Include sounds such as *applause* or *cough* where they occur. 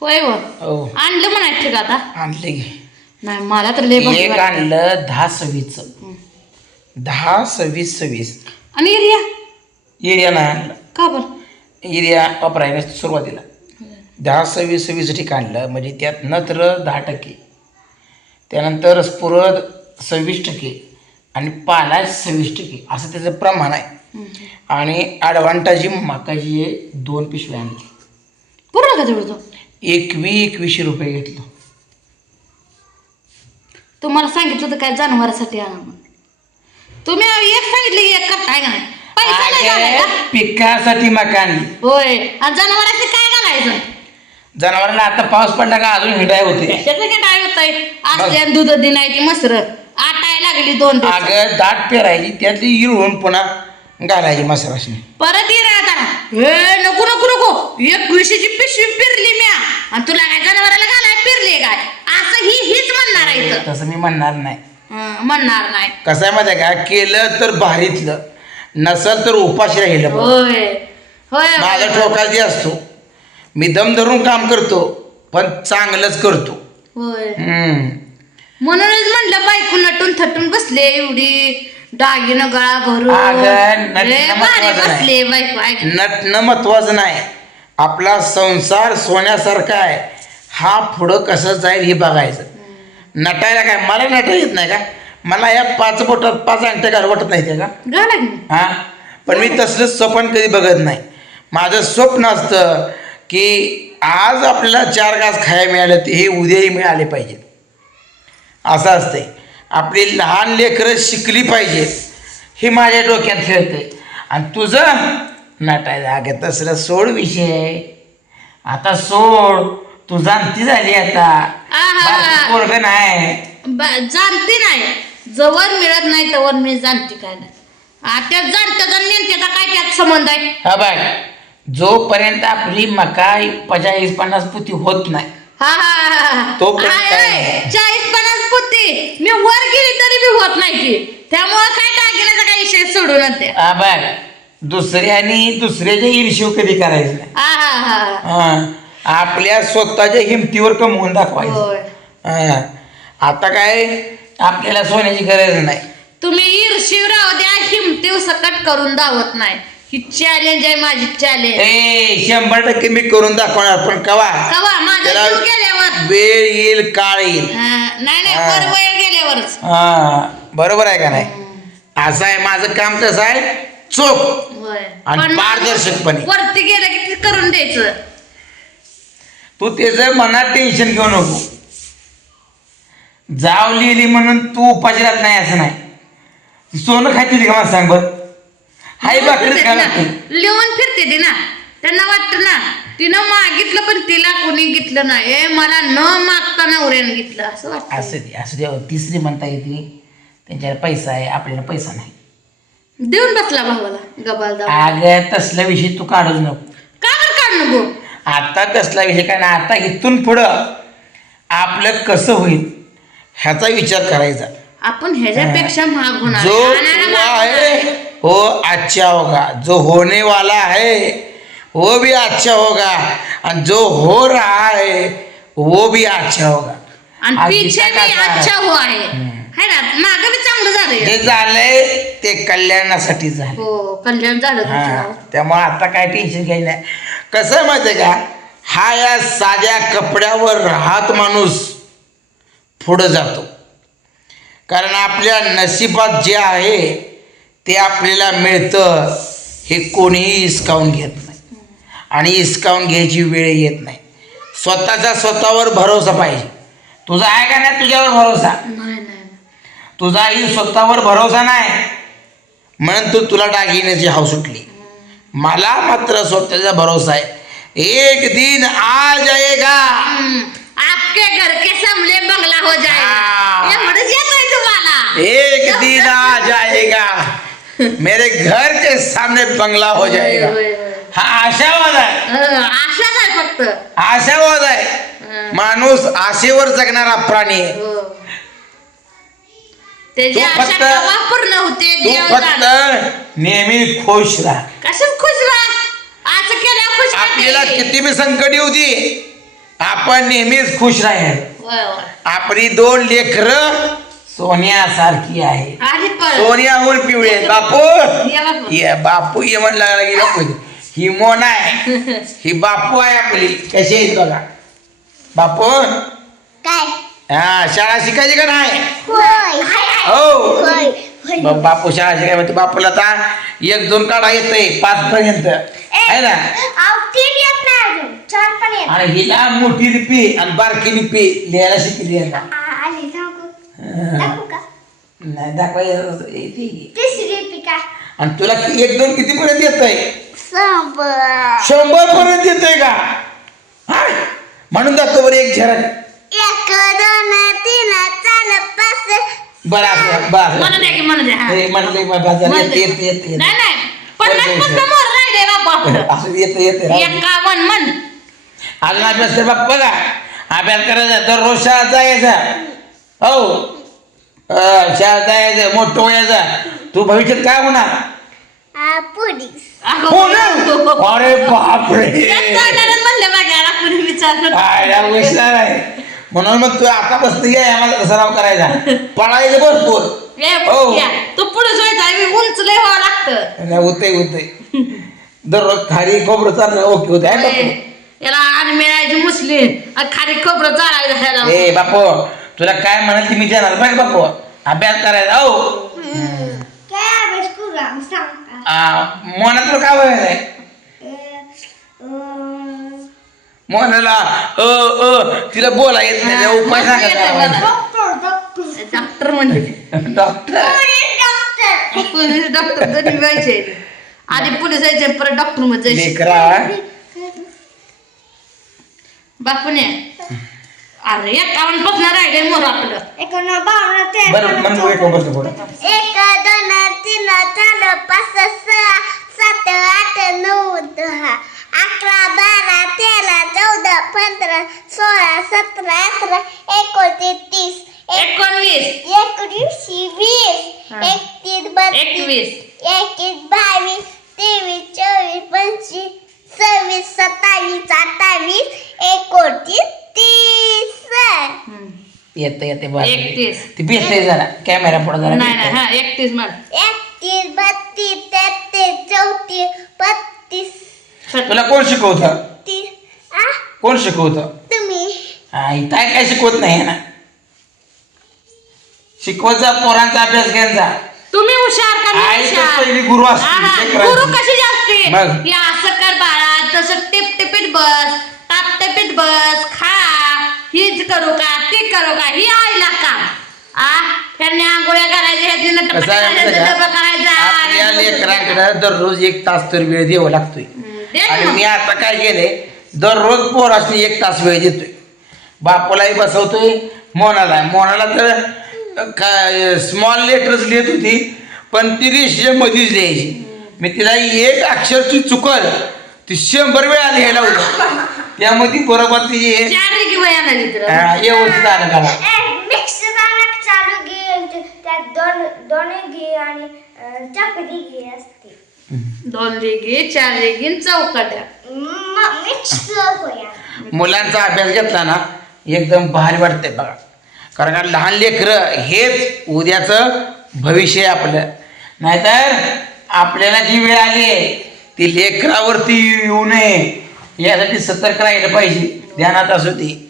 होय हो हो. आणलं म्हणायचं का आता आणले घे नाही मला तर लय भारी एक. आणलं दहा सव्वीस. दहा सव्वीस सव्वीस. आणि एरिया? एरिया नाही आणलं. का बरं? एरिया वापरायला सुरुवातीला. दहा सव्वीस सव्वीस ठिकाण आणलं म्हणजे त्यात नत्र दहा टक्के. त्यानंतर स्फुरद सव्वीस टक्के आणि पालाश सव्वीस टक्के. असं त्याचं प्रमाण आहे. आणि ॲडव्हान्टाजी मकाची हे दोन पिशव्या आणली. पूर्ण का तेवढं तो एकवी एकवीसशे रुपये घेतलं. तुम्हाला सांगितलं होतं काय जनावरासाठी आणा म्हणून. तुम्ही एक सांगितलं की एक करताय का नाही पैसा नाही घालायचा. अगं, पिकासाठी मका आणली होय. आणि जनावरांनी काय घालायचं? जनावरांना आता पाऊस पडला का अजून हिंडाय होते. त्याचं काय काय होतंय असल्या दूध दिनायची मसर. आटाय लागली दोन दिवस. अगं दाट पेरायची त्यातली इरून पुन्हा घालायची मसालाशी परत ये रे आता. हे नको नको नको. एक विषयची पिशवी पिरली म्या. आणि तुला काय जनावराला घालाय पिरली काय? असं ही हीच म्हणणार आहे इथं. तसं मी म्हणणार नाही. हं, म्हणणार नाही. कसं आहे माहिती आहे का? केलं तर भारीतलं नसल तर उपाशी राहिलं बघ. होय. होय माझा होय. ठोकाची असतो मी दम धरून काम करतो पण चांगलंच करतो. होय. हम्म. म्हणूनच म्हणलं बायको नटून थटून बसले एवढी. दागिनं गळा भरून. अगं, नटणं लय भारी महत्वाचं नाही. बसले बायको ऐक नटणं महत्वाचं नाही. आपला संसार सोन्यासारखा आहे. हा पुढं कसं जाईल हे बघायचं. नटायला काय? मला नटा येत नाही का? मला या पाच बोटात पाच अंगठ्या घालवटत नाही त्या का? घाला की. हा? पण मी तसलं स्वप्न कधी बघत नाही. माझं स्वप्न असतं की आज आपल्याला चार घास खायला मिळालं ते हे उद्याही मिळाले पाहिजेत. असं असतंय. आपली लहान लेकरं शिकली पाहिजेत हे माझ्या डोक्यात खेळतंय. आणि तुझं नाटायचं अगं तसलं सोड विषय. आता सोड. तू जाणती झाली आता. आहा. पोरग नाही. बा- जाणते नाही. जवळ मिळत नाही तवर मी जाणते काय नाही. आ, त्यात जाणत्याचा नेमक्याचा काय त्यात संबंध आहे? हा बघ जोपर्यंत आपली मका पचाळीस पन्नास पुती होत नाही हा हा, हा हा. काय. नाही. चाळीस पन्नास पुत्ती. मी वर गेली तरी बी होत नाही की त्यामुळं काय टाकण्याचा काही विषय सोडून ते हा बघ दुसऱ्यानी दुसऱ्याच्या ईर्ष्यू कधी करायचं नाही. हा हा हा. हा. आपल्या स्वतःच्या हिमतीवर कमवून दाखवायचं. होय. हा. आता काय आपल्याला सोन्याची गरज नाही. तुम्ही ईर्षीव राहू द्या हिमतीव सकट करून दावत नाही. ही चॅलेंज आहे माझी चॅलेंज ए शंभर टक्के मी करून दाखवणार पण कवा? कवा? माझा त्याला जीव गेल्यावर. वेळ येईल काळ येईल. हा, नाही नाही हा. वर वेळ गेल्यावरच. हा बरोबर आहे का नाही? असं आहे माझं काम तसं आहे चोख होय. आणि पण पारदर्शकपणे. वरती गेलं की ते करून द्यायचं. तू त्याचं मनात टेन्शन घेऊ नको. जाव लिहिली म्हणून तू उपाशी राहत नाही असं नाही. ती सोनं खायची का मला सांग बर? हाय लिहून फिरते ती ना. त्यांना वाटतं ना तिनं मागितलं पण तिला कोणी घेतलं नाही. ए, मला न मागता नवऱ्यानं घेतलं. असं वाटतं. असं दे असं दे. तिसरी म्हणता येते. त्यांच्याकडे पैसा आहे आपल्याला पैसा नाही. देऊन बसला भावाला गबाल अगं तसला विषय तू काढूच नको. का बरं काढ नको? आता कसला विषय काय ना आता इथून पुढं आपलं कसं होईल ह्याचा विचार करायचा. आपण ह्याच्यापेक्षा महाग होणार. जो आणायला हुआ महाग होणार. है आहे. वो अच्छा होगा. जो होने वाला है वो भी अच्छा होगा. और जो हो रहा है वो भी अच्छा होगा. आणि आज पीछे काका आहे. अच्छा हुआ आहे? है ना? माग बी चांगलं झालंय. जे झालंय ते कल्याणासाठी झालं हो कल्याण झालं हा. त्यामुळे आता काय टेन्शन घ्यायचं नाही. कसं आहे माहिती आहे का? हा या साध्या कपड्यावर राहत माणूस पुढं जातो. कारण आपल्या नशिबात जे आहे ते आपल्याला मिळतं हे कोणीही हिसकावून घेत नाही. आणि हिसकावून घ्यायची वेळ येत नाही. स्वतःचा स्वतःवर भरोसा पाहिजे. तुझा आहे का नाही तुझ्यावर भरोसा? नाही नाही तुझाही स्वतःवर भरोसा नाही. म्हणून तू तुला डागिण्याची हाव सुटली. मला मात्र स्वतःचा भरोसा आहे. एक दिन आ जाएगा आपके घर के सामने बंगला हो. जाएगा. एक दिन आ जाएगा. मेरे घर के सामने बंगला हो जाएगा. हा आशावाद आहे। हं, आशाच आहे फक्त. आशावाद आहे। हं, माणूस आशेवर जगणारा प्राणी आहे. हो. त्याची तू आशा फक्त- केव्हा पूर्ण होते तू देव फक्त जाणे. नेहमी खुश राहा. कशात खुश राहा? असं केल्या खुश आपल्याला. किती बी संकट येऊ दे. आपण नेहमीच खुश राहील होय होय. आपली दोन लेकर सोन्यासारखी आहे. आधी पळ सोन्याहून पिवळे. बापू. या बापू. ये बापू ये म्हणला लागला की बापू ही मोन आहे. *laughs* ही बापू आहे आपली. कशी आहे बघा. बापू. काय? हा शाळा शिकायची का नाही? होय. हो. होय. मग बापू शाळा शिकाय म्हणते बापूला आता एक दोन काढा येतंय पाच पर्यंत. आहे ना? तीन येत नाही अजून. चार पण येत. आणि हिला मोठी लिपी आणि बारकी लिपी लिहायला शिकली आहे. ना दाखवू का नाही दाखवा येते की. तिसरी पिका आणि तुला एक दोन किती पर्यंत येतंय सांबर शंभर पर्यंत येतोय का हा? म्हणून जातो बरं एक झरक एक दोन तीन चार पाच बरं द्या की द्या हा. म्हणले येते. येते येते नाही पन्नास बापू आपलं असं येते येते राहू दे. एकावन्न म्हण बघा अभ्यास करायचा दररोज शाळेत जायचा हो अं, शाळेत जायचं मोठं व्हायचं तू भविष्यात काय होणार? पोलीस. अगं, हो ना? अरे बापरे. म्हणलं बघा आपण विचारलं? हुशार आहे? म्हणून मग तू आता बसत ये आम्हाला सराव करायचा. पळायचं भरपूर. ए, हो. तू पुढे जोयचा मी उंच लय व्हावं लागतं. नाही, होतंय होतंय. दररोज खारी खोबरं चाललं ओके होते आहे. बापू याला आणि मिळायची मुस्लिम. आणि खाली खोबरं चालायचं ह्याला. ए बापू. तुला काय म्हणाल ती मी देणार. बघ बापू अभ्यास करायचा हो काय अभ्यास करू आम्ही? सांगता. आ, मोना तुला काय व्हायचंय मोनाला अ अ तिला बोला येत नाही त्याला उपाय सांगा. Doctor doctor. डॉक्टर म्हणजे? डॉक्टर. डॉक्टर? पोलीस डॉक्टर दोन्ही व्हायचे आधी पोलीस जायचे परत डॉक्टरमध्ये जायचे. लेकरा. बापूने अरे एकावन्नपासून राहिले मोर आपलं. एकोणा बावन्न बरं मग एक दोन तीन चार पाच सहा सात आठ नऊ दहा अकरा बारा तेरा चौदा पंधरा सोळा सतरा अठरा एकोणतीस तीस एकोणवीस. एकोणीस वीस. एकतीस बत्तीस एकवीस बावीस तेवीस चोवीस पंचवीस सव्वीस सत्तावीस अठ्ठावीस एकोणतीस तीस हम्म. बरं एकतीस. ती जरा. कॅमेरा पुढे नाही नाही जरा हा एकतीस म्हण एकतीस बत्तीस तेहतीस चौतीस पस्तीस. तुला कोण शिकवतं? कोण शिकवतं? तुम्ही. आई काय काय शिकवत नाही ना? शिकवत जा पोरांचा अभ्यास घ्यायचा तुम्ही हुशार का मी आई तर हुशार? पहिली गुरु असते. गुरु कशी जास्ते? मग? हे असं कर बाळा तसं टिप टिपीत बस टाप टिपीत बस खा हीच करू का ते करू का ही आईला काम आ त्यांनी आंघोळ्या करायच्या ह्याची नटपट कसं आहे माहिती करायचं, आहे डबा का? आपल्या करायचा लेकरांकडे दररोज एक तास तर वेळ द्यावा लागतोय. हम्म, दे ना. आणि. मी आता काय केलंय? दररोज पोरासनी एक तास वेळ देतोय. बापूलाही बसवतोय मोनाला मोनाला तर काय स्मॉल लेटर्स लिहित होती पण ती रेषे मध्येच लिहायची मी तिला एक अक्षर ती चुकल ती शंभर वेळा लिहायला होतं *laughs* त्यामध्ये ती बरोबर ती हे- चार रिगी वया नाही तर हा, व्यवस्थित आलं का मिक्स गाणं चालू घे. त्यात दोन दोन घे आणि चकली घे असते. दोन रेगी चार रेगी चौकट्या. मिक्स होया मुलांचा अभ्यास घेतला ना एकदम भारी वाटते बघा. कारण का लहान लेकरं हेच उद्याचं भविष्य आहे आपलं. नाहीतर आपल्याला जी वेळ आली आहे ती लेकरावरती येऊ नये. यासाठी सतर्क राहिलं पाहिजे. ध्यानात असू ती